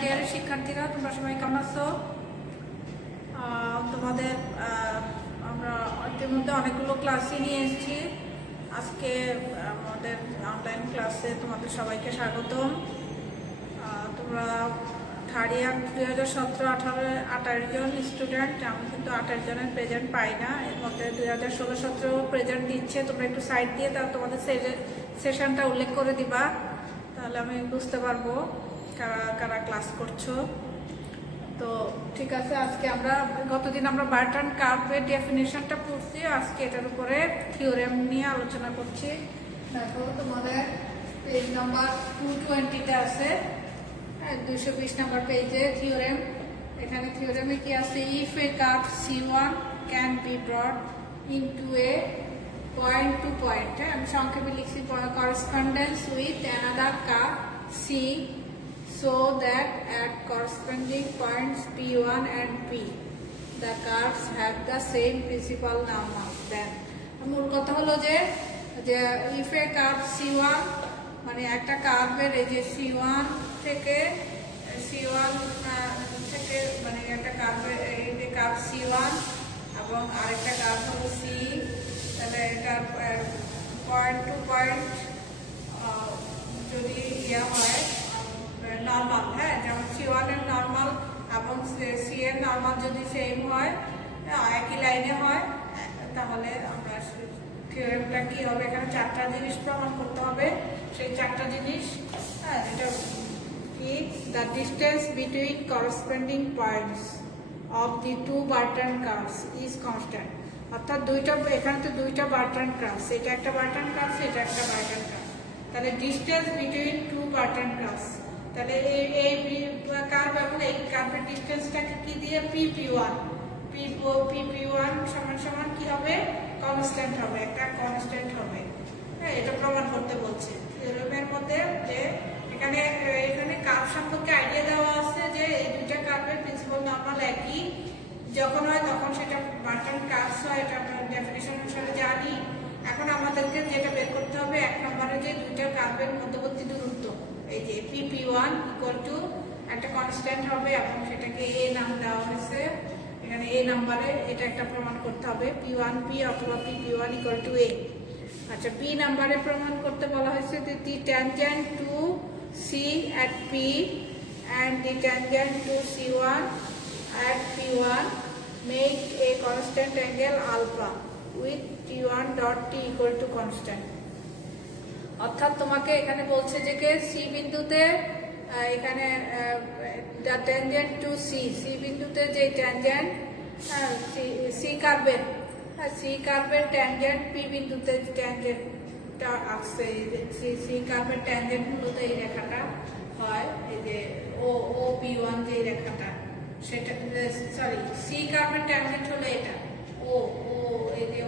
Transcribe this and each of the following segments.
Third ইয়ারের শিক্ষার্থীরা, তোমরা সবাই কেমন আছো? তোমাদের আমরা ইতিমধ্যে অনেকগুলো ক্লাসই নিয়ে এসেছি। আজকে আমাদের অনলাইন ক্লাসে তোমাদের সবাইকে স্বাগতম। তোমরা থার্ড ইয়ার 2017-18 জন স্টুডেন্ট, আমি কিন্তু 28 জনের প্রেজেন্ট পাই না। এর মধ্যে 2016-17 প্রেজেন্ট দিচ্ছে। তোমরা একটু সাইড দিয়ে তার তোমাদের সেশনটা উল্লেখ করে দিবা, তাহলে আমি বুঝতে পারবো কারা কারা ক্লাস করছো। তো ঠিক আছে, আজকে আমরা গতদিন আমরা বার্টন কার্ভের ডেফিনেশনটা পড়ছি, আজকে এটার উপরে থিওরেম নিয়ে আলোচনা করছি। দেখো তোমাদের পেজ নাম্বার 220-তে আছে, 220 নাম্বার পেজে থিওরেম। এখানে থিওরেমে কি আছে? If a curve C1 can be brought into a point to point, আমি সংক্ষেপে লিখছি, correspondence with another curve C, so that at corresponding points P1 and P the curves have the same principal numbers. Then মূল কথা হলো যে if a curve C1 মানে একটা কার্ভের এই যে C1 থেকে মানে একটা কার্ভের এই যে কার্ভ C1 এবং আরেকটা কার্ভ হলো C, তাহলে এটার পয়েন্ট টু পয়েন্ট যদি ইয়ে হয় নর্মাল, হ্যাঁ, যেমন C1 এর নর্মাল এবং C এর নর্মাল যদি সেম হয়, একই লাইনে হয়, তাহলে আমরা থিওরেমটা কি হবে? এখানে 4টা জিনিস প্রমাণ করতে হবে। সেই 4টা জিনিস, হ্যাঁ, যেটা কি, the distance between corresponding points of the two Bertrand curves is constant. অর্থাৎ এখানে তো দুইটা বার্টন কার্ভস, এটা একটা বার্টন কার্ভস, এটা একটা বার্টন কার্ভ, তাহলে distance between two Bertrand curves, তাহলে এই কার্ভ এবং এই কার্ভের ডিস্টেন্সটাকে কি দিয়ে? PP1 সমান সমান কি হবে? কনস্ট্যান্ট হবে, একটা কনস্ট্যান্ট হবে। হ্যাঁ, এটা প্রমাণ করতে বলছে থিওরেমের মধ্যে। যে এখানে কার্ভ সম্পর্কে আইডিয়া দেওয়া আছে যে এই দুইটা কার্ভের প্রিন্সিপাল নরমাল একই যখন হয় তখন সেটা বার্টন কার্ভস হয়, এটা আমরা ডেফিনিশন অনুসারে জানি। এখন আমাদেরকে যেটা বের করতে হবে, 1 নম্বরে যে দুইটা কার্ভের মধ্যবর্তী দূরত্ব, এই যে PP1 ইকুয়াল টু একটা কনস্ট্যান্ট হবে এবং সেটাকে A নাম দেওয়া হয়েছে। এখানে A নাম্বারে এটা একটা প্রমাণ করতে হবে, P1P অথবা PP1 ইকুয়াল টু A। আচ্ছা, B নাম্বারে প্রমাণ করতে বলা হয়েছে যে the tangent to C at P and the tangent to C1 at P1 make a constant angle alpha with T1 dot T equal to constant। অর্থাৎ তোমাকে এখানে বলছে যে C বিন্দুতে এখানে দ্য ট্যানজেন্ট টু C বিন্দুতে যে ট্যানজেন্ট C কার্ভের ট্যানজেন্ট P বিন্দুতে ট্যানজেন্টটা আসছে, C কার্ভের ট্যানজেন্ট মূলত এই রেখাটা হয়, এই যে OP1 যে রেখাটা, সেটা সরি C কার্ভের ট্যানজেন্ট হলো এটা এই যে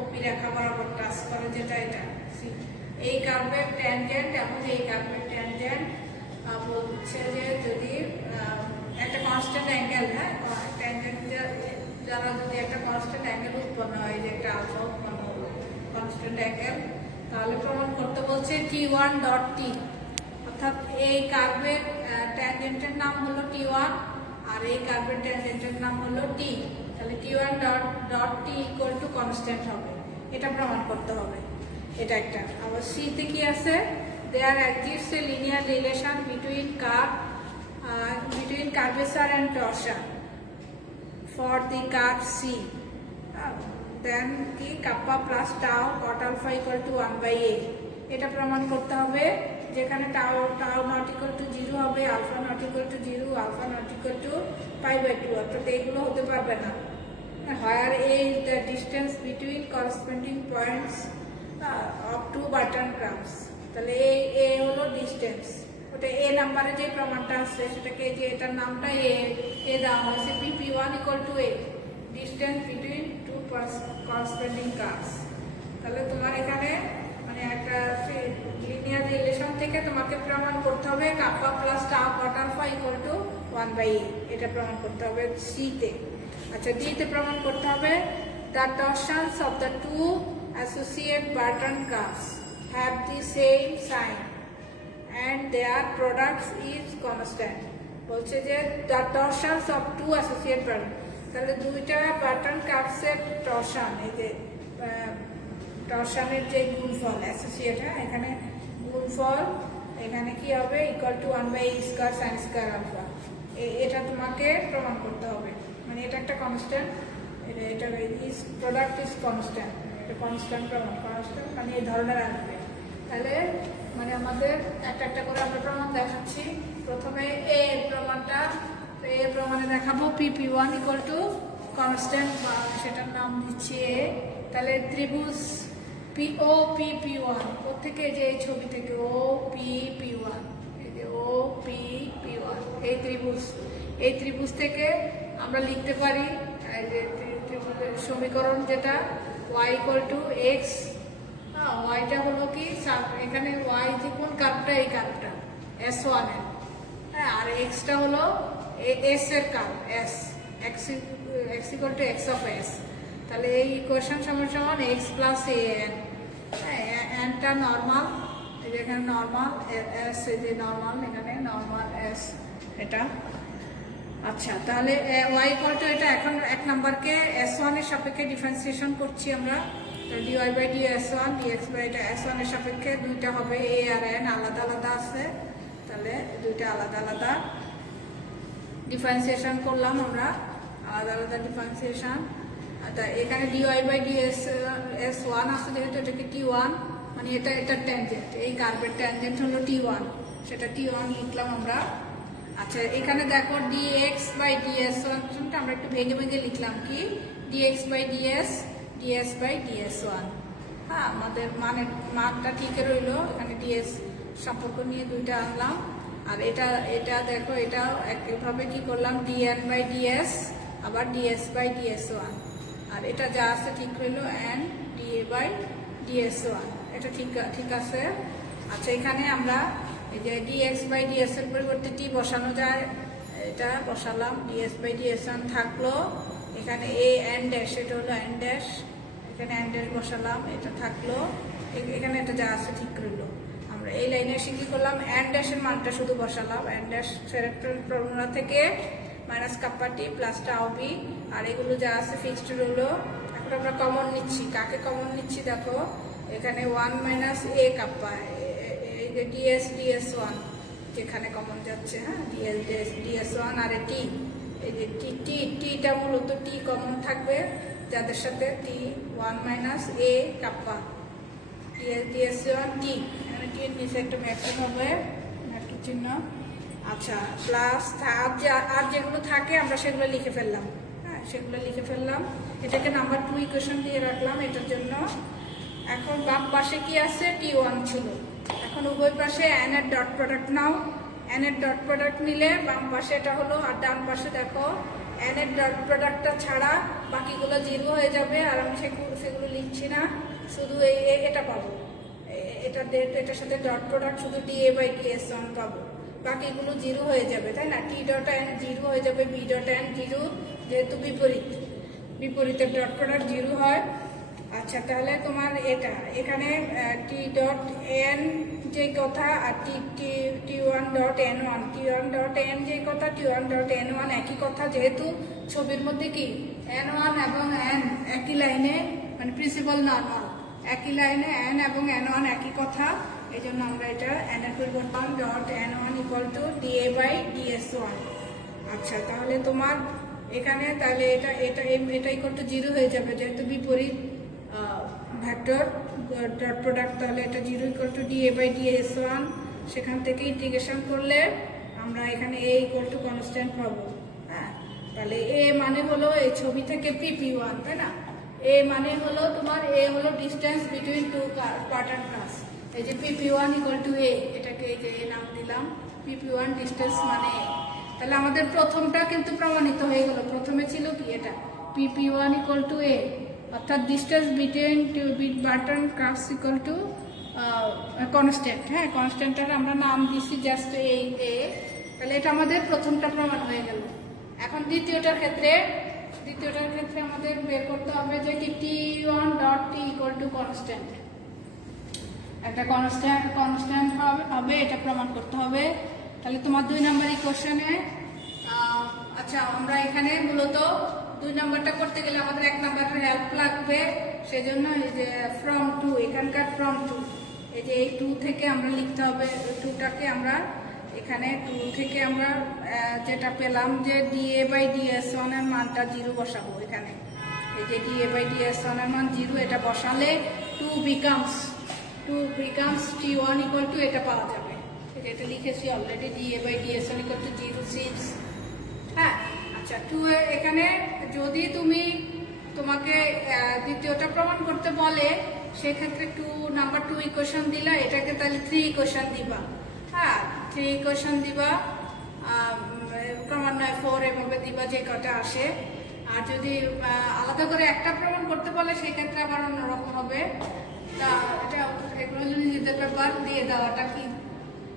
OP রেখা বরাবর টাচ করে যেটা, এটা C। এই কার্ভের ট্যানজেন্ট এবং এই কার্ভের ট্যানজেন্ট বলছে যে যদি একটা কনস্ট্যান্ট অ্যাঙ্গেল, হ্যাঁ, ট্যানজেন্ট দ্বারা যদি একটা কনস্ট্যান্ট অ্যাঙ্গেল উৎপন্ন হয়, যে একটা আলফা উৎপন্ন হলো কনস্ট্যান্ট অ্যাঙ্গেল, তাহলে প্রমাণ করতে বলছে T1 ডট T। অর্থাৎ এই কার্ভের ট্যানজেন্টের নাম হলো T1 আর এই কার্ভের ট্যানজেন্টের নাম হলো T, তাহলে T1 dot T equal to constant হবে, এটা প্রমাণ করতে হবে। এটা একটা। আবার সিতে কি আছে? There exists a linear relation between curvature and torsion for the curve C, then কি kappa plus tau cot alpha equal two 1/a। এটা প্রমাণ করতে হবে, যেখানে টাও নট ইকুয়াল টু 0 হবে, alpha not equal to 0, alpha not equal to π/2, অর্থাৎ এইগুলো হতে পারবে না। হোয়ার a is the distance between corresponding points of two button curves, তাহলে এ হলো ডিস্টেন্স। ওটা A নাম্বারে যে প্রমাণটা আছে সেটাকে, যে এটার নামটা A দেওয়া হয়েছে, PP1 equal to A, distance between two corresponding curves. তাহলে তোমার এখানে মানে একটা লিনিয়ার রিলেশন থেকে তোমাকে প্রমাণ করতে হবে kappa plus tau cot alpha equal two 1/a, এটা প্রমাণ করতে হবে সিতে। আচ্ছা, ডিতে প্রমাণ করতে হবে the torsions of the two associate Barton curves have the same sign and their products is constant বলছে যে the torsions of two associate pattern তাহলে দুইটা প্যাটার্ন কার্ভসের টরশন এই যে টরশনের যে গুণফল অ্যাসোসিয়েট এখানে গুণফল এখানে কি হবে equal to 1/e² sin square alpha এটা তোমাকে প্রমাণ করতে হবে মানে এটা একটা কনস্ট্যান্ট এটা ইজ প্রোডাক্ট ইজ কনস্ট্যান্ট এটা কনস্ট্যান্ট প্রমাণ কনস্ট্যান্ট মানে এই ধরনের আসবে তাহলে মানে আমাদের একটা একটা করে আমরা প্রমাণ দেখাচ্ছি প্রথমে এ প্রমাণটা এ প্রমাণে দেখাবো PP1 ইকুয়াল টু কনস্ট্যান্ট বা সেটার নাম দিচ্ছি এ তাহলে ত্রিভুজ POPP1 কোত্থেকে যে এই ছবি থেকে OPP1 এই যে OPP1 এই ত্রিভুজ থেকে আমরা লিখতে পারি এই যে ত্রিভুজের সমীকরণ যেটা y ইকুয়াল টু x ওয়াইটা হলো কি এখানে y যে কোন কার্ভটা এই কার্ভটা S1 এর হ্যাঁ আর এক্সটা হলো s এর curve s x equal to x of s তাহলে এই ইকুয়েশন সমান সমান x প্লাস an nটা নরমাল এখানে নরমাল s এই যে নরমাল এখানে নরমাল s এটা আচ্ছা তাহলে y ইকুয়াল টু এটা এখন এক নাম্বারকে s1 এর সাপেক্ষে ডিফারেন্সিয়েশন করছি আমরা dy by ds1 dx by এটা s1 এর সাপেক্ষে দুইটা হবে a আর n আলাদা আলাদা আছে তাহলে দুইটা আলাদা আলাদা ডিফারেন্সিয়েশন করলাম আমরা আলাদা আলাদা ডিফারেন্সিয়েশন আচ্ছা এখানে dy বাই ds s1 আছে যেহেতু এটাকে t1 মানে এটা ট্যানজেন্ট এই কার্ভের ট্যানজেন্ট হলো t1 সেটা t1 লিখলাম আমরা আচ্ছা এখানে দেখো dx বাই ds1 আমরা একটু ভেঙে ভেঙে লিখলাম কি dx by ds by ds1 হ্যাঁ আমাদের মানটা ঠিক রইলো এখানে ds সম্পর্ক নিয়ে দুইটা আনলাম আর এটা দেখো এটাও একইভাবে কি করলাম dn বাই ds আবার ds বাই ds1 আর এটা যা আছে ঠিক রইলো n da বাই ds1 এটা ঠিক আছে আচ্ছা এখানে আমরা এই যে dx বাই ds এর পরিবর্তে t বসানো যায় এটা বসালাম ds বাই ds1 থাকলো এখানে a n ড্যাশ এটা হলো n ড্যাশ এখানে n ড্যাশ বসালাম এটা থাকলো এখানে এটা যা আছে ঠিক রইলো আমরা এই লাইনে এসে কি করলাম n ড্যাশের মানটা শুধু বসালাম n ড্যাশ ফেরেক্টর ফর্মুলা থেকে মাইনাস কাপ্পা টি প্লাস টাও বি আর এগুলো যা আছে ফিক্সড রইলো এখন আমরা কমন নিচ্ছি কাকে কমন নিচ্ছি দেখো এখানে 1 মাইনাস a কাপ্পা এই যে ds1 যেখানে কমন যাচ্ছে হ্যাঁ ds1 আর টি এই যে টিটা মূলত টি কমন থাকবে যাদের সাথে টি 1 মাইনাস a কাপ্পা ds1 টি এখানে টি এর নিচে একটা ম্যাট্রিক্স হবে ম্যাট্রিক্স চিহ্ন আচ্ছা প্লাস আর যেগুলো থাকে আমরা সেগুলো লিখে ফেললাম হ্যাঁ সেগুলো লিখে ফেললাম এটাকে নাম্বার 2 ইকুয়েশন দিয়ে রাখলাম এটার জন্য এখন বাম পাশে কি আছে t1 ছিল এখন উভয় পাশে n এর ডট প্রোডাক্ট নাও n এর ডট প্রোডাক্ট নিলে বাম পাশে এটা হলো আর ডান পাশে দেখো n এর ডট প্রোডাক্টটা ছাড়া বাকিগুলো জিরো হয়ে যাবে আর আমি সেগুলো লিখছি না শুধু এটা পাবো এটার সাথে ডট প্রোডাক্ট শুধু da বাই ds1 পাবো বাকিগুলো জিরো হয়ে যাবে তাই না t ডট n জিরো হয়ে যাবে b ডট n জিরো যেহেতু বিপরীতের ডট প্রোডাক্ট জিরো হয় আচ্ছা তাহলে তোমার এটা এখানে টি ডট এন যে কথা আর টি1 ডট n1 টি1 ডট n যে কথা টি1 ডট n1 একই কথা যেহেতু ছবির মধ্যে কি n1 এবং n একই লাইনে মানে প্রিন্সিপাল নরমাল একই লাইনে n এবং n1 একই কথা এই জন্য আমরা এটা n এর পরিবর্তন dot n1 equal to da by ds1 আচ্ছা তাহলে তোমার এখানে তাহলে এটা ইকুয়াল টু জিরো হয়ে যাবে যেহেতু বিপরীত ভেক্টর ডট প্রোডাক্ট তাহলে এটা zero equal to da by ds1 সেখান থেকে ইন্টিগ্রেশন করলে আমরা এখানে a ইকুয়াল টু কনস্ট্যান্ট পাবো হ্যাঁ তাহলে a মানে হলো এই ছবি থেকে pp1 তাই না a মানে হলো তোমার a হলো distance between two Bertrand class এই যে pp1 ইকুয়াল টু a এটাকে এই যে a নাম দিলাম pp1 ডিসটেন্স মানে a তাহলে আমাদের প্রথমটা কিন্তু প্রমাণিত হয়ে গেল প্রথমে ছিল কি এটা pp1 ইকুয়াল টু a অর্থাৎ distance between two Bertrand curves equal to constant হ্যাঁ কনস্ট্যান্টের আমরা নাম দিচ্ছি জাস্ট এই এ তাহলে এটা আমাদের প্রথমটা প্রমাণ হয়ে গেল এখন দ্বিতীয়টার ক্ষেত্রে আমাদের বের করতে হবে যে টি1 dot T equal to constant একটা কনস্ট্যান্ট হবে, এটা প্রমাণ করতে হবে। তাহলে তোমার 2 নম্বর ইকুয়েশনে আচ্ছা আমরা এখানে মূলত 2 নম্বরটা করতে গেলে আমাদের 1 নম্বরের হেল্প লাগবে, সেজন্য এই যে ফ্রম টু, এখানকার ফ্রম টু, এই যে এই 2 থেকে আমরা লিখতে হবে। 2টাকে আমরা এখানে 2 থেকে আমরা যেটা পেলাম যে dA/ds1 এর মানটা 0 বসাবো এখানে। এই যে dA/ds1 এর মান 0, এটা বসালে 2 becomes t1 equal to এটা পাওয়া যাবে। এটা লিখেছি already, dA/ds1 equal to 0 since হ্যাঁ। আচ্ছা 2 এখানে যদি তোমাকে দ্বিতীয়টা প্রমাণ করতে বলে, সেক্ষেত্রে নাম্বার 2 ইকুয়েশন দিলা, এটাকে তাহলে 3 ইকুয়েশন দিবা। হ্যাঁ 3 ইকুয়েশন দিবা, ক্রমান্বয়ে 4 এভাবে দিবা যে কটা আসে। আর যদি আলাদা করে একটা প্রমাণ করতে বলে, সেই ক্ষেত্রে আবার অন্যরকম হবে। তা এটা এগুলো যদি দিতে পেপার দিয়ে দেওয়াটা কি।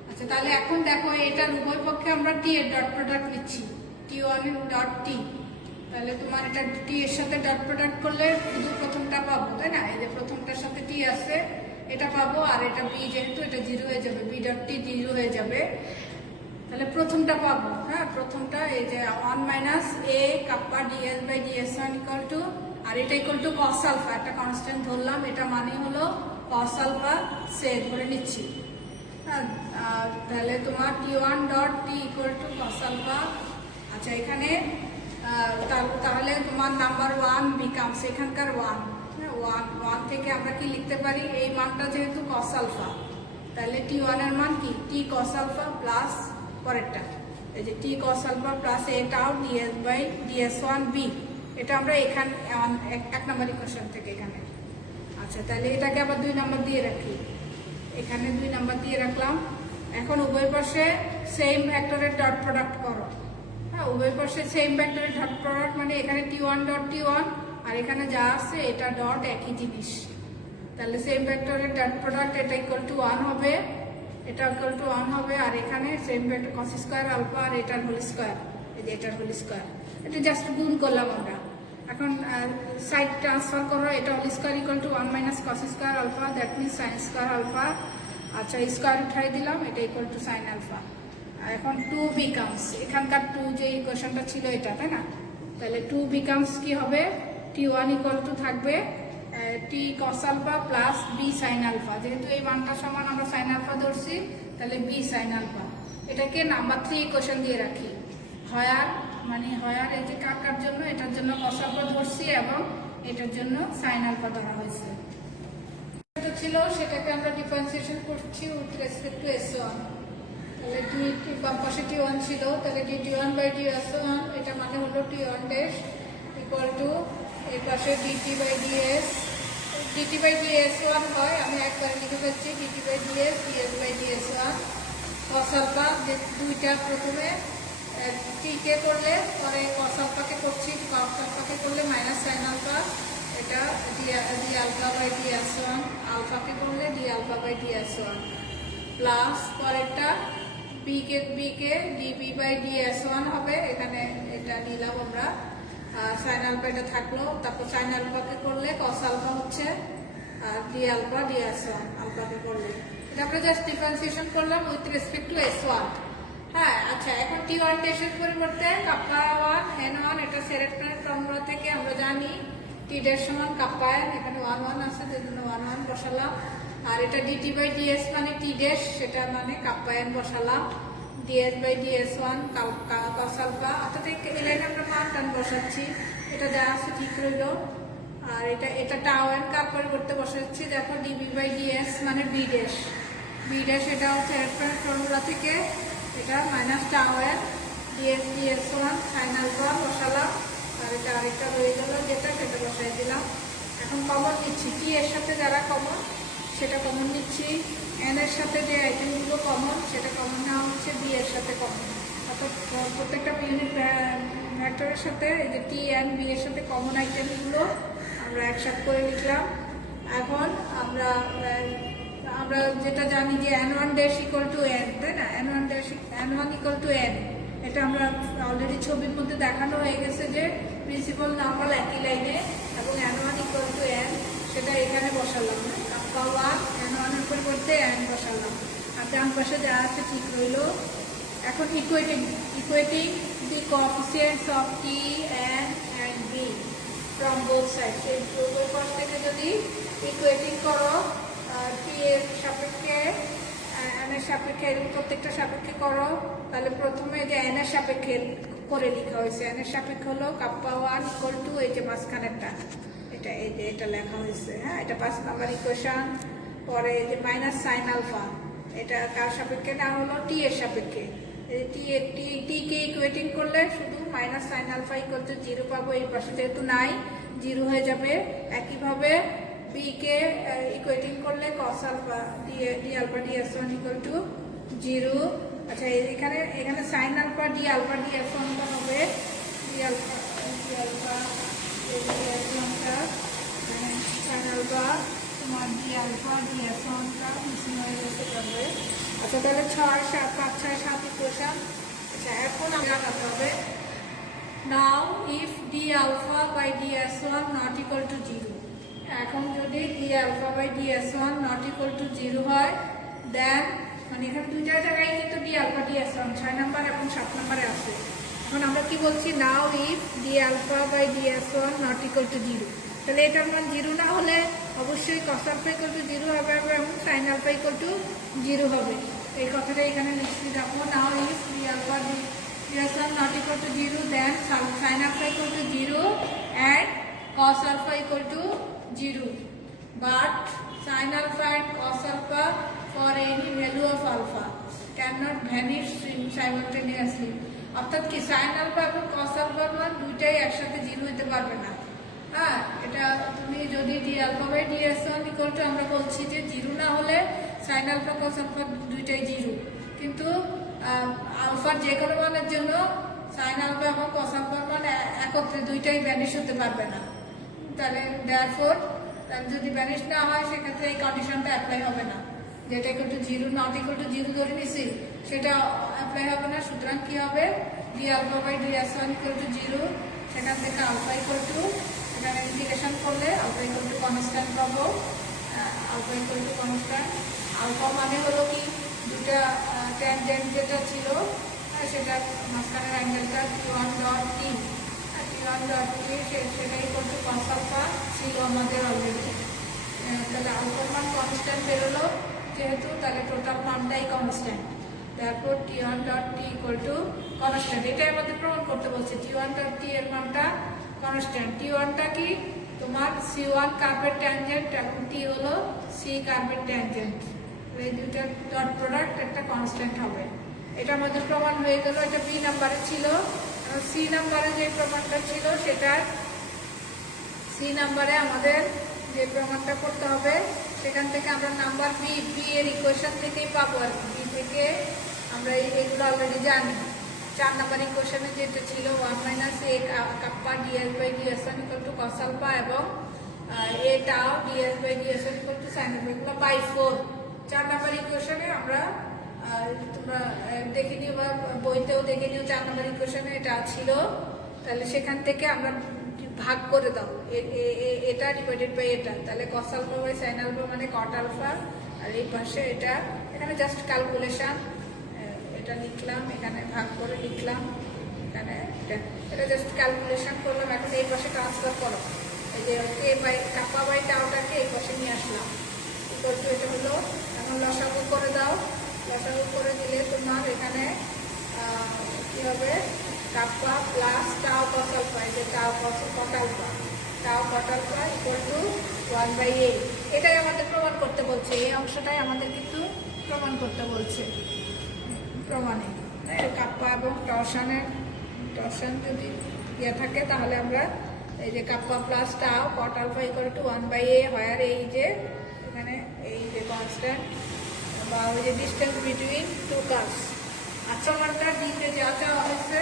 আচ্ছা তাহলে এখন দেখো, এটার উভয় পক্ষে আমরা টি এর ডট প্রোডাক্ট নিচ্ছি, t1 ডট টি। তাহলে তোমার এটা টি এর সাথে ডট প্রোডাক্ট করলে শুধু প্রথমটা পাবো, তাই না? এই যে প্রথমটার সাথে টি আছে, এটা পাবো। আর এটা বি, যেহেতু এটা 0 হয়ে যাবে, বি ডট টি 0 হয়ে যাবে। তাহলে প্রথমটা পাবো। হ্যাঁ প্রথমটা এই যে 1 minus a kappa ds/ds1 equal to, আর এটা ইকুয়াল টু cos আলফা, একটা কনস্ট্যান্ট ধরলাম, এটা মানে হলো cos আলফা, সে ধরে নিচ্ছি। হ্যাঁ তাহলে তোমার t1 dot T equal to cos alpha. আচ্ছা এখানে তাহলে তোমার নাম্বার 1 বিকামস এখানকার 1, 1 থেকে আমরা কি লিখতে পারি, এই মানটা যেহেতু cos আলফা, তাহলে t1 এর মান কি t cos আলফা প্লাস পরেরটা, এই যে t cos আলফা প্লাস এটাও ds/ds1 b, এটা আমরা এখানে 1 নম্বর ইকুয়েশন থেকে এখানে। আচ্ছা তাহলে এটাকে আবার 2 নম্বর দিয়ে রাখি, এখানে 2 নম্বর দিয়ে রাখলাম। এখন উভয় পাশে সেম ভেক্টরের ডট প্রোডাক্ট করো। হ্যাঁ উভয় পাশে সেম ভেক্টরের ডট প্রোডাক্ট মানে এখানে t1 ডট t1 আর এখানে যা আছে এটা ডট একই জিনিস। তাহলে সেম ভেক্টরের ডট প্রোডাক্ট এটা ইকুয়াল টু 1 হবে, এটা ইকুয়াল টু 1 হবে। আর এখানে same vector cos square alpha আর এটার হোল স্কয়ার, এই যে এটার হোল স্কয়ার, এটা জাস্ট গুণ করলাম আমরা। এখন সাইড ট্রান্সফার করো, এটা whole square equal to 1 minus cos square alpha, that means sin square alpha. আচ্ছা স্কয়ার উঠাই দিলাম, এটা ইকুয়াল টু sin আলফা। আর এখন 2 বিকামস, এখানকার 2 যে ইকুয়েশনটা ছিল এটা, তাই না? তাহলে 2 বিকামস কি হবে, t1 ইকুয়াল টু থাকবে t cos alpha plus b sin alpha, যেহেতু এই মানটা সমান আমরা sin আলফা ধরছি, তাহলে b sin আলফা। এটাকে নাম্বার 3 ইকুয়েশন দিয়ে রাখি। হয়ার মানে হয়ার এই যে কাকার জন্য, এটার জন্য cos আলফা ধরছি এবং এটার জন্য sin আলফা ধরা হয়েছে। এটা ছিল, সেটাকে আমরা ডিফারেন্সিয়েশন করছি উইথ রেসপেক্ট টু s1। তাহলে বাম পাশে t1 ছিল, তাহলে dt1/ds1 এটা মানে হলো t1 ড্যাশ ইকুয়াল টু এই পাশে dt/ds1 হয়, আমি একবার লিখে ফেলছি dt/ds/ds1 cos আলফা, যে দুইটা প্রথমে টি কে করলে পরে cos আলফাকে করছি, cos আলফাকে করলে মাইনাস sin আলফা, এটা d আলফা/ds1, আলফাকে করলে d আলফা/ds1 প্লাস পরেরটা b কে db/ds1 হবে, এখানে এটা নিলাম আমরা। sin আলফা এটা থাকলো, তারপর sin আলফাকে করলে cos আলফা হচ্ছে, আর d আলফা/ds1 আলফাকে করলে, এটা আমরা জাস্ট ডিফারেন্সিয়েশন করলাম উইথ রেসপেক্ট টু s1। হ্যাঁ আচ্ছা এখন t1 ড্যাশের পরিবর্তে কাপ্পা 1 n1, এটা সেরেটনের ফর্মুলা থেকে আমরা জানি t ড্যাশ সমান কাপ্পা n, এখানে 1 1 আছে সেজন্য 1 1 বসালাম। আর এটা dt/ds মানে t ড্যাশ, সেটা মানে কাপ্পা n বসালাম, ds/ds1 cos আলফা, অর্থাৎ এই লাইনে আমরা মান টান বসাচ্ছি, এটা যা আছে ঠিক রইল। আর এটা টাও n কার পরিবর্তে বসাচ্ছি, দেখো db/ds মানে b ড্যাশ, এটা হচ্ছে সেরেটনের ফর্মুলা থেকে, এটা মাইনাস টাও n ds/ds1 sin আলফা বসালাম। আর এটা আরেকটা রয়ে গেল যেটা, সেটা বসাই দিলাম। এখন কমন নিচ্ছি, টি এর সাথে যারা কমন সেটা কমন নিচ্ছি, এন এর সাথে যে আইটেমগুলো কমন সেটা কমন নেওয়া হচ্ছে, বি এর সাথে কমন, অর্থাৎ প্রত্যেকটা ইউনিট ভেক্টরের সাথে এই যে টি এন বি এর সাথে কমন আইটেমগুলো আমরা একসাথে করে লিখলাম। এখন আমরা যেটা জানি যে n1 dash equal to n, তাই না? n1 ইকুয়াল টু n, এটা আমরা অলরেডি ছবির মধ্যে দেখানো হয়ে গেছে যে প্রিন্সিপাল নাম্বার একই লাইনে, এবং n1 ইকুয়াল টু n সেটা এখানে বসালাম, কাপ্পা 1 n1 ওয়ানের পরিবর্তে অ্যান্ড বসালাম, আর ডান পাশে যা আছে ঠিক রইল। এখন equating the coefficients of T and B from both sides. এই উভয় পাশ থেকে যদি ইকুয়েটিং করো টি এর সাপেক্ষে এন এর সাপেক্ষে, এরকম প্রত্যেকটা সাপেক্ষে করো, তাহলে প্রথমে যে এন এর সাপেক্ষে করে লেখা হয়েছে, এন এর সাপেক্ষে হলো কাপ্পা 1 ইকুয়াল টু এই যে মাঝখানেরটা, এটা এই যে এটা লেখা হয়েছে। হ্যাঁ, এটা 5 নাম্বার ইকুয়েশন। পরে এই যে মাইনাস সাইন আলফা, এটা কার সাপেক্ষে না হলো টি এর সাপেক্ষে। টি কে ইকুয়েটিং করলে শুধু minus sine alpha equal to 0 পাবো, এই পাশে যেহেতু নাই 0 হয়ে যাবে। একইভাবে বি কে ইকুয়েটিং করলে cos alpha d alpha d s one equal to 0। আচ্ছা, এখানে সাইন আলফা ডি এস ওয়ানটা হবে ডি আলফা সাইন আলফা তোমার ডি আলফা ডি এস ওয়ানটা মিসিং হয়ে যেতে পারবে। আচ্ছা, তাহলে 6, 7, 5, 6, 7 ইকুয়েশন। আচ্ছা, এখন আমরা জানাতে হবে now if d alpha by d s one not equal to 0। এখন যদি d alpha by d s one not equal to 0 হয়, দেন মানে এখানে দুইটা জায়গায় কিন্তু d alpha d s one 6 number এবং 7 নাম্বারে আছে। এখন আমরা কি বলছি, now if d alpha by d s one not equal to 0, তাহলে এটার মান 0 না হলে অবশ্যই কস আলফা ইকুয়াল টু 0 হবে এবং সাইন আলফা ইকুয়াল টু 0 হবে। এই কথাটা এখানে লিখে রাখবো, now if d alpha d s one not equal to 0, then sine alpha equal to 0 and cos alpha equal to 0, but sin alpha and cos alpha for any value of alpha cannot vanish simultaneously। অর্থাৎ কি sin alpha এবং cos alpha মান দুইটাই একসাথে 0 হতে পারবে না। হ্যাঁ, এটা তুমি যদি d alpha by d s one equal to, আমরা বলছি যে 0 না হলে sin alpha cos alpha দুইটাই 0, কিন্তু আলফার যে কোনো মানের জন্য sin alpha এবং cos alpha মান একত্রে দুইটাই ভ্যানিশ হতে পারবে না। তাহলে যদি ভ্যানিশ না হয় সেক্ষেত্রে এই কন্ডিশনটা অ্যাপ্লাই হবে না, যেটা equal to 0 not equal to 0 ধরে নিছি, সেটা অ্যাপ্লাই হবে না। সুতরাং কি হবে, d alpha by d s one equal to 0, সেখান থেকে আলফা ইকুয়াল টু, এখানে ইন্টিগ্রেশন করলে আলফা ইকুয়াল টু কনস্ট্যান্ট পাবো। Alpha equal to constant, alpha মানে হলো কি, দুটা ট্যানজেন্ট যেটা ছিল সেটা মাঝখানের অ্যাঙ্গেলটা T1 ডট টি, T1 ডট টি সেটাই করতে cos আলফা ছিল আমাদের অলরেডি। তাহলে আলফার মান কনস্ট্যান্ট বেরোলো যেহেতু, তাহলে টোটাল মানটাই কনস্ট্যান্ট। তারপর T1 dot T equal to constant, এটাই আমাদের প্রমাণ করতে বলছে। T1 ডট টি এর মানটা কনস্ট্যান্ট। T1টা কি, তোমার C1 কার্ভের ট্যানজেন্ট এবং T হলো C কার্ভের ট্যানজেন্ট, এই দুইটা ডট প্রোডাক্ট একটা কনস্ট্যান্ট হবে। এটা আমাদের প্রমাণ হয়ে গেল। এটা বি নাম্বারে ছিল। সি নাম্বারে যে প্রমাণটা ছিল, সেটার সি নাম্বারে আমাদের যে প্রমাণটা করতে হবে, সেখান থেকে আমরা নাম্বার বি এর ইকুয়েশন থেকেই পাবো আর কি। বি থেকে আমরা এগুলো অলরেডি জানি। 4 নাম্বার ইকুয়েশনে যেটা ছিল 1 minus a kappa ds by ds one equal to cos alpha এবং a tau ds by ds one equal to sine alpha, এগুলো বাই 4। 4 নাম্বার ইকুয়েশনে আমরা, তোমরা দেখে নিও বা বইতেও দেখে নিও, 4 নাম্বার ইকুয়েশনে এটা ছিল। তাহলে সেখান থেকে আমরা ভাগ করে দাও, এটা ডিভাইডেড বাই এটা, তাহলে cos alpha by sine alpha মানে কট আলফা, আর এই পাশে এটা, এখানে জাস্ট ক্যালকুলেশন, এটা লিখলাম, এখানে ভাগ করে লিখলাম, এখানে এটা জাস্ট ক্যালকুলেশন করলাম। এখন এই পাশে ট্রান্সফার করো, এই যে কে বাই কাপ্পা বাই টাওটাকে এই পাশে নিয়ে আসলাম, ইকুয়াল টু এটা হলো। এখন লসাগু করে দাও, লসাগু করে দিলে তোমার এখানে কি হবে, কাপ্পা প্লাস টাও কস আলফা, এই যে টাও cot alpha, tau cot alpha equal to 1 by a. এটাই আমাদের প্রমাণ করতে বলছে, এই অংশটাই আমাদের কিন্তু প্রমাণ করতে বলছে প্রমাণে। কাপ্পা এবং টর্শন যদি ইয়ে থাকে, তাহলে আমরা এই যে kappa plus tau cot alpha equal to 1 by a হয়, আর এই যে এখানে এই যে কনস্ট্যান্ট বা ওই যে ডিস্টেন্স বিটুইন টু কার্ভস। আচ্ছা, আমারটা ডিতে যা চাওয়া হয়েছে,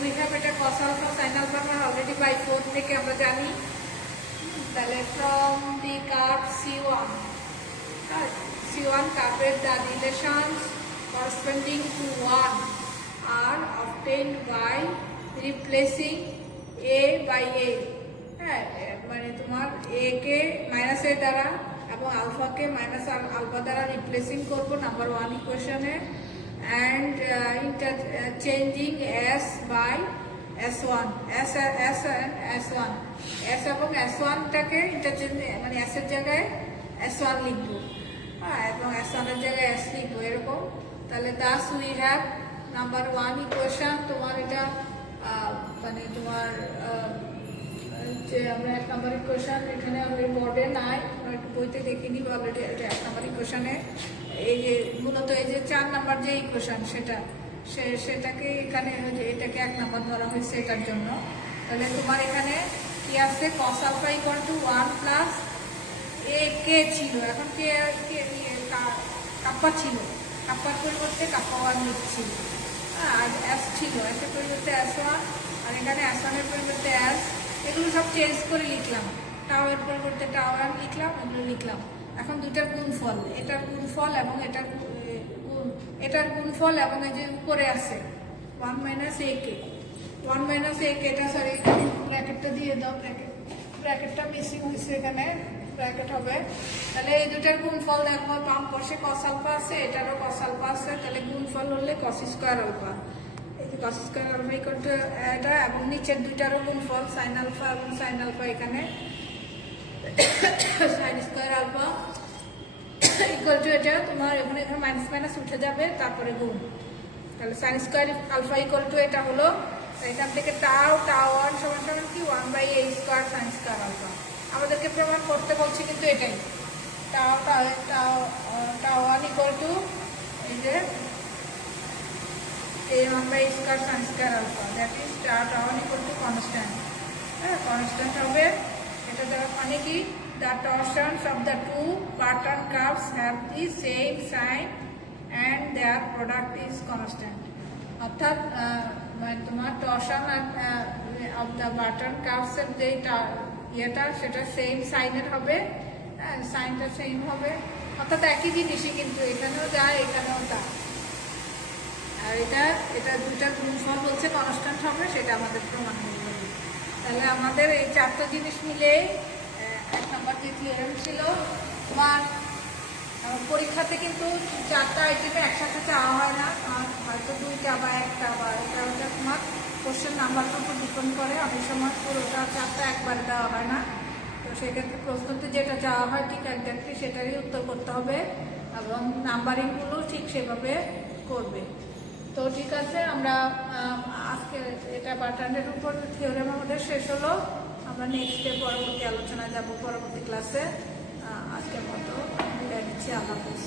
উই হ্যাভ এটা cos alpha sine alpha already by 4 থেকে আমরা জানি। তাহলে ফ্রম দি কার্ভ C1 কার্ভের the relations corresponding to 1 are obtained by replacing A by A। হ্যাঁ, মানে তোমার এ কে মাইনাস এ দ্বারা এবং আলফাকে মাইনাস আলফা দ্বারা রিপ্লেসিং করবো নাম্বার 1 ইকুয়েশনে, and changing s by S1, S1, S এবং S1টাকে ইন্টারচেঞ্জ, মানে S এর জায়গায় S1 লিখবো, হ্যাঁ, এবং S1 এর জায়গায় S লিখবো এরকম। তাহলে Das we have number 1 equation. তোমার এটা মানে তোমার যে আমরা 1 নাম্বার ইকুয়েশন এখানে আমাদের বোর্ডে নাই, বইতে দেখিনি অলরেডি। এটা 1 নাম্বার ইকুয়েশনে এই যে মূলত এই যে 4 নাম্বার যে ইকুয়েশন সেটাকে এখানে এটাকে 1 নাম্বার ধরা হয়েছে এটার জন্য। তাহলে তোমার এখানে কি আছে, cos alpha equal to 1 plus a কে ছিল, এখন কে কাপ্পা ছিল, কাপ্পার পরিবর্তে কাপ্পা 1 লিখছি, আর এস ছিল, এসের পরিবর্তে S1, আর এখানে S1 এর পরিবর্তে S, এগুলো সব চেঞ্জ করে লিখলাম। টাও এর পরিবর্তে টাও এর লিখলাম, এগুলো লিখলাম। এখন দুইটার গুণফল, এটার গুণফল এবং এটার গুণফল, এবং এই যে উপরে আছে 1 মাইনাস এ কে, 1 মাইনাস এ কে, এটা সরি ব্র্যাকেটটা দিয়ে দাও, ব্র্যাকেটটা মিসিং হয়েছে এখানে, ব্র্যাকেট হবে। তাহলে এই দুটার গুণফল দেখো, বাম পাশে cos আলফা আছে, এটারও cos আলফা আছে, তাহলে গুণফল হলে cos স্কয়ার আলফা, এই যে cos square alpha equal to এটা, এবং নিচের দুইটারও গুণফল sin আলফা এবং sin আলফা, এখানে sin square alpha equal to এটা তোমার এখানে মাইনাস মাইনাস উঠে যাবে, তারপরে গুণ। তাহলে sin square alpha equal to এটা হলো, এখান থেকে টাও 1 সমান সমান কি 1/a square sin square alpha. আমাদেরকে প্রমাণ করতে বলছি কিন্তু এটাই, টাও 1 ইকুয়াল টু এই যে a1/a square sin square alpha, that is tau 1 equal to constant. হ্যাঁ, কনস্ট্যান্ট হবে। এটা দ্বারা মানে কি, the torsions of the two pattern curves have the same sign and their product is constant. অর্থাৎ মানে তোমার torsion of the button curves এর যে ইয়েটা সেটা সেম সাইনের হবে, সাইনটা সেম হবে, অর্থাৎ একই জিনিসই, কিন্তু এখানেও যা এখানেও তা। আর এটা দুইটা গুণফল বলছে কনস্ট্যান্ট হবে, সেটা আমাদের প্রমাণ হয়ে যাবে। তাহলে আমাদের এই 4টা জিনিস মিলে 1 নম্বর যে থিওরেম ছিল তোমার পরীক্ষাতে কিন্তু 4টা আইটেমে একসাথে চাওয়া হয় না, হয়তো 2টা বা 1টা বা এটা তোমার কোশ্চেন নাম্বারটার উপর ডিপেন্ড করে। অনেক সময় পুরোটা 4টা একবারে দেওয়া হয় না, তো সেক্ষেত্রে প্রশ্নতে যেটা চাওয়া হয় ঠিক একজাক্টলি সেটারই উত্তর করতে হবে, এবং নাম্বারিংগুলো ঠিক সেভাবে করবে। তো ঠিক আছে, আমরা আজকে এটা বাটনের উপর থিওরেম আমাদের শেষ হলো। আমরা নেক্সটে পরবর্তী আলোচনায় যাব পরবর্তী ক্লাসে। আজকের মতো বিদায় নিচ্ছি, আল্লাহ হাফেজ।